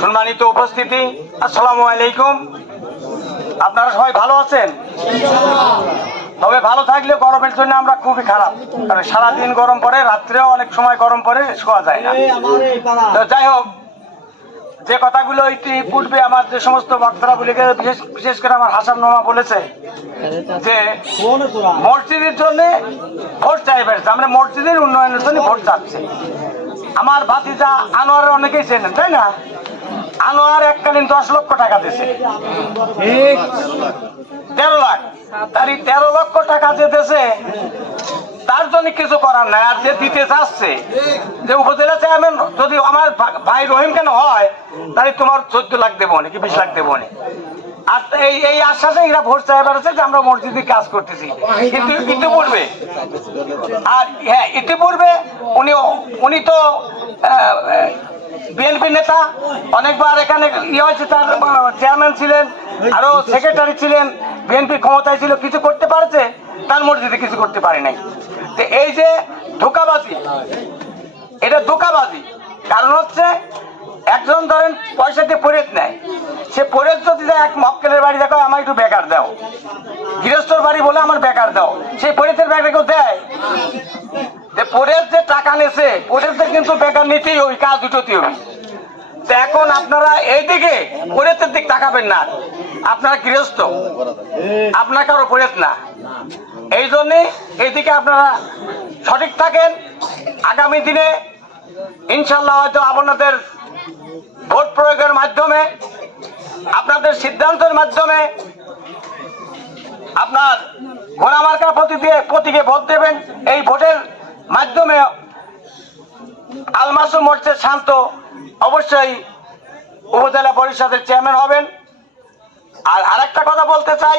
সম্মানিত উপস্থিতি, আসসালামু আলাইকুম। আপনারা সবাই ভালো আছেন? তবে ভালো থাকলে গরমের জন্য আমরা খুবই খারাপ, কারণ সারাদিন গরম পড়ে, রাত্রেও অনেক সময় গরম পড়ে, শোয়া যায় না। তো যাই হোক, যে কথাগুলো পূর্বে আমার যে সমস্ত বক্তারা বলে বিশেষ বিশেষ করে আমার হাসান নোমা বলেছে, যে মসজিদের জন্য ভোট চাইবে আমরা মসজিদের উন্নয়নের জন্য ভোট চাচ্ছি। আমার ভাতিজা আনোয়ারের অনেকেই চেনেন, তাই না? আনোয়ার এককালীন দশ লক্ষ টাকা দিয়েছে। তেরো লাখ। তার তেরো লক্ষ টাকা যে দেশে তার জন্য কিছু করার নাই, আর যে দিতে চাচ্ছে, যে উপজেলা চেয়ারম্যান যদি আমার ভাই রহিম কেন হয়, তাহলে তোমার চোদ্দ লাখ দেবো নাকি, বিশ লাখ দেবো আর এই এই আশ্বাসে এরা ভোট চাই বেড়াচ্ছে যে আমরা মসজিদে কাজ করতেছি। কিন্তু ইতিপূর্বে, আর হ্যাঁ ইতিপূর্বে উনি উনি তো বিএনপি নেতা, অনেকবার এখানে ইয়ে হয়েছে, তার চেয়ারম্যান ছিলেন, আরও সেক্রেটারি ছিলেন, বিএনপি ক্ষমতায় ছিল, কিছু করতে পারছে, তার মসজিদে কিছু করতে পারে নাই। তো এই যে ধোকাবাজি, এটা ধোকাবাজি। কারণ হচ্ছে, একজন ধরেন পয়সা দিয়ে পরেত নেয় সে পরেত যদি এক মক্কেলের বাড়ি, দেখো আমার একটু বেকার দাও। গৃহস্থর বাড়ি বলে আমার বেকার দাও। সেই পরেতের ব্যাগটা কেউ দেয়। পরের যে টাকা নেছে পরের যে কিন্তু বেকার নিতেই ওই কাজ দুটোতেই হবে। এখন আপনারা এইদিকে পরেতের দিক তাকাবেন না। আপনারা গৃহস্থ। আপনার কারও পরেত না। এই জন্যে এইদিকে আপনারা সঠিক থাকেন। আগামী দিনে ইনশাল্লাহ হয়তো আপনাদের ভোট প্রয়োগের মাধ্যমে আপনাদের সিদ্ধান্তের মাধ্যমে আপনার ঘোড়া মার্কার প্রতি দিয়ে প্রতীকে ভোট দেবেন। এই ভোটের মাধ্যমে আলমাসু মোর্চের শান্ত অবশ্যই উপজেলা পরিষদের চেয়ারম্যান হবেন। আর আরেকটা কথা বলতে চাই,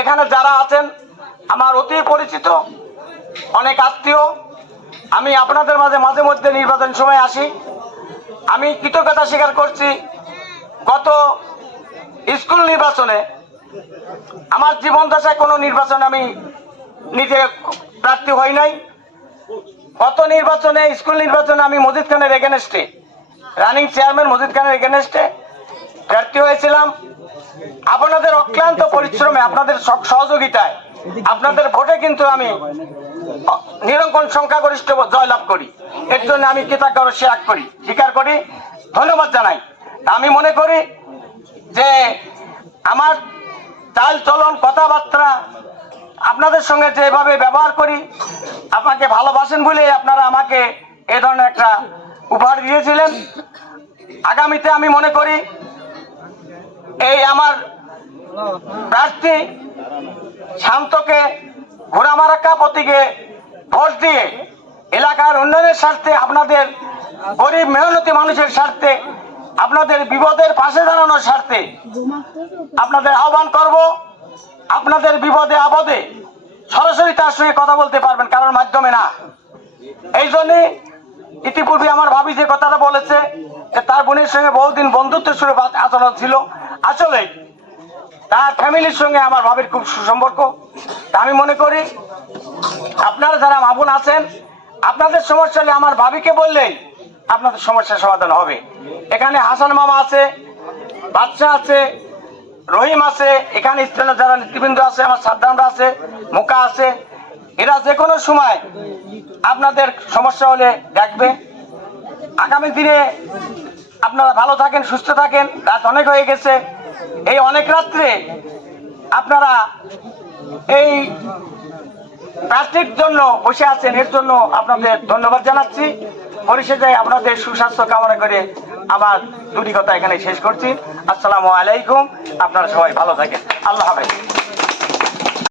এখানে যারা আছেন, আমার অতি পরিচিত, অনেক আত্মীয়, আমি আপনাদের মাঝে মাঝে মধ্যে নির্বাচন সময় আসি। আমি কৃতজ্ঞতা স্বীকার করছি, গত স্কুল নির্বাচনে আমার জীবন দশায় কোনো নির্বাচনে আমি নিজে প্রার্থী হই নাই। গত নির্বাচনে, স্কুল নির্বাচনে আমি মজিদ খানের এগেনস্টে রানিং চেয়ারম্যান মজিদ খানের এগেনস্টে প্রার্থী হয়েছিলাম। আপনাদের অক্লান্ত পরিশ্রমে, আপনাদের সহ- সহযোগিতায়, আপনাদের ভোটে কিন্তু আমি নিরঙ্কন সংখ্যাগরিষ্ঠ জয়লাভ করি। এর জন্য আমি কৃতজ্ঞতা স্বীকার করি স্বীকার করি। ধন্যবাদ জানাই। আমি মনে করি যে আমার চাল চলন কথাবার্তা আপনাদের সঙ্গে যেভাবে ব্যবহার করি, আপনাকে ভালোবাসেন বলে আপনারা আমাকে এ ধরনের একটা উপহার দিয়েছিলেন। আগামীতে আমি মনে করি এই আমার প্রার্থী শান্তকে ঘোড়ামারাক্কা প্রতীকে ভোট দিয়ে এলাকার উন্নয়নের স্বার্থে, আপনাদের গরিব মেহনতি মানুষের স্বার্থে আপনাদের বিপদের পাশে দাঁড়ানোর স্বার্থে আপনাদের আহ্বান করব, আপনাদের বিপদে আপদে সরাসরি তার সঙ্গে কথা বলতে পারবেন কারোর মাধ্যমে না। এই জন্যে ইতিপূর্বে আমার ভাবি যে কথাটা বলেছে যে তার বোনের সঙ্গে বহুদিন বন্ধুত্ব সুরে আচরণ ছিল। আসলে তার ফ্যামিলির সঙ্গে আমার ভাবির খুব সুসম্পর্ক। তা আমি মনে করি আপনারা যারা মামুন আছেন, আপনাদের সমস্যা হলে আমার ভাবিকে বললেই আপনাদের সমস্যার সমাধান হবে। এখানে হাসান মামা আছে বাচ্চা আছে, রহিম আছে, এখানে স্থানীয় যারা নেতৃবৃন্দ আছে, আমার সাদ্দামরা আছে, মুকা আছে, এরা যে কোনো সময় আপনাদের সমস্যা হলে দেখবে। আগামী দিনে আপনারা ভালো থাকেন, সুস্থ থাকেন, রাত অনেক হয়ে গেছে। এই অনেক রাত্রে আপনারা এই প্রার্থীর জন্য বসে আছেন, এর জন্য আপনাদের ধন্যবাদ জানাচ্ছি। পরিশেষে আপনাদের সুস্বাস্থ্য কামনা করে আমার দুটি কথা এখানে শেষ করছি। আসসালামু আলাইকুম, আপনারা সবাই ভালো থাকেন। আল্লাহ হাফেজ।